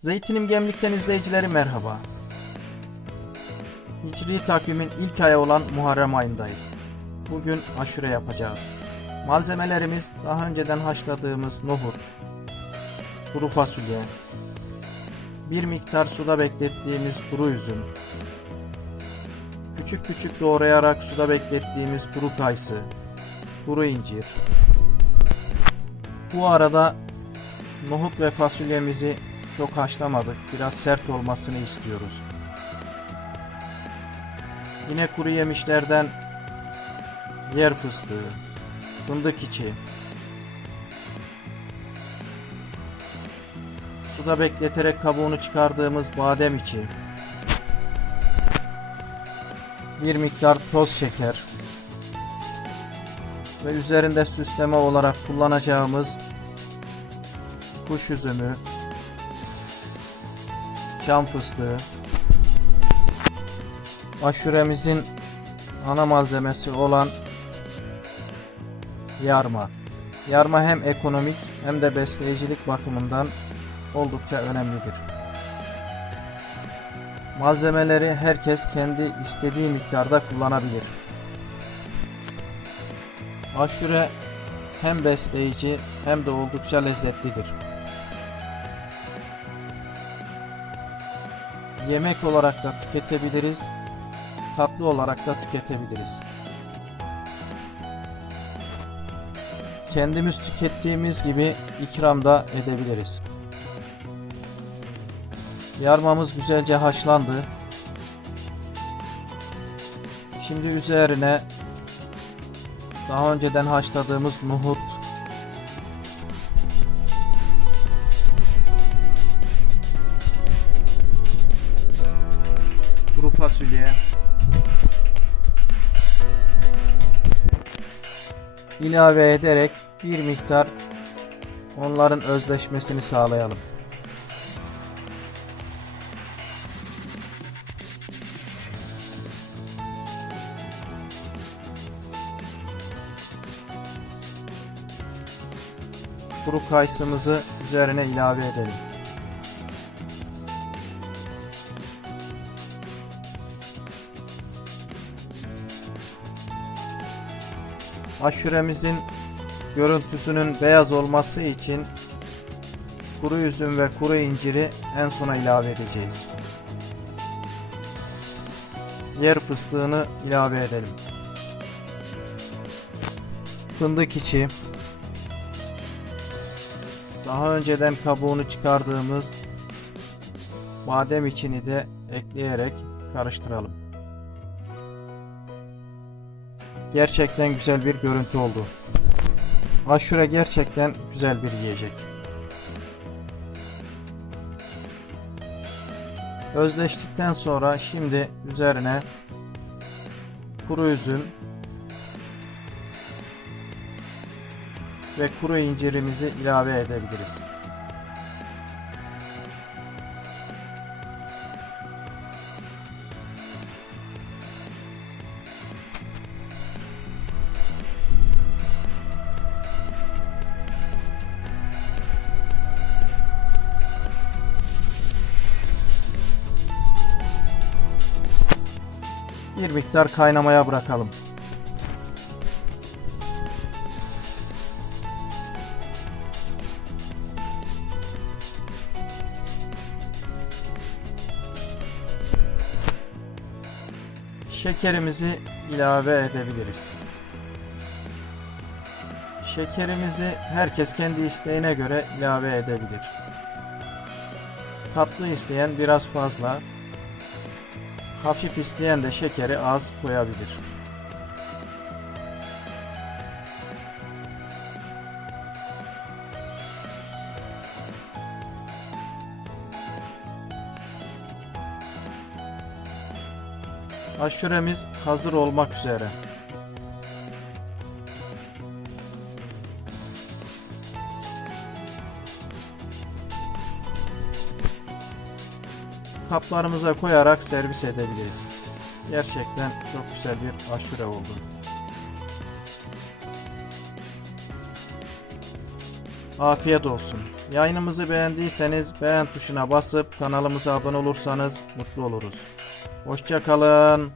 Zeytinim Gemlik'ten izleyicileri merhaba. Hicri takvimin ilk ayı olan Muharrem ayındayız. Bugün aşure yapacağız. Malzemelerimiz daha önceden haşladığımız nohut, kuru fasulye, bir miktar suda beklettiğimiz kuru üzüm, küçük küçük doğrayarak suda beklettiğimiz kuru kayısı, kuru incir. Bu arada nohut ve fasulyemizi çok haşlamadık. Biraz sert olmasını istiyoruz. Yine kuru yemişlerden yer fıstığı, fındık içi, suda bekleterek kabuğunu çıkardığımız badem içi, bir miktar toz şeker ve üzerinde süsleme olarak kullanacağımız kuş üzümü, çam fıstığı, aşuremizin ana malzemesi olan yarma. Yarma hem ekonomik hem de besleyicilik bakımından oldukça önemlidir. Malzemeleri herkes kendi istediği miktarda kullanabilir. Aşure hem besleyici hem de oldukça lezzetlidir. Yemek olarak da tüketebiliriz, tatlı olarak da tüketebiliriz. Kendimiz tükettiğimiz gibi ikram da edebiliriz. Yarmamız güzelce haşlandı. Şimdi üzerine daha önceden haşladığımız nohut, fasulye, ilave ederek bir miktar onların özleşmesini sağlayalım. Kuru kayısımızı üzerine ilave edelim. Aşuremizin görüntüsünün beyaz olması için kuru üzüm ve kuru inciri en sona ilave edeceğiz. Yer fıstığını ilave edelim. Fındık içi daha önceden kabuğunu çıkardığımız badem içini de ekleyerek karıştıralım. Gerçekten güzel bir görüntü oldu. Aşure gerçekten güzel bir yiyecek. Özleştikten sonra şimdi üzerine kuru üzüm ve kuru incirimizi ilave edebiliriz. Bir miktar kaynamaya bırakalım. Şekerimizi ilave edebiliriz. Şekerimizi herkes kendi isteğine göre ilave edebilir. Tatlı isteyen biraz fazla, hafif isteyen de şekeri az koyabilir. Aşuremiz hazır olmak üzere. Kaplarımıza koyarak servis edebiliriz. Gerçekten çok güzel bir aşure oldu. Afiyet olsun. Yayınımızı beğendiyseniz beğen tuşuna basıp kanalımıza abone olursanız mutlu oluruz. Hoşçakalın.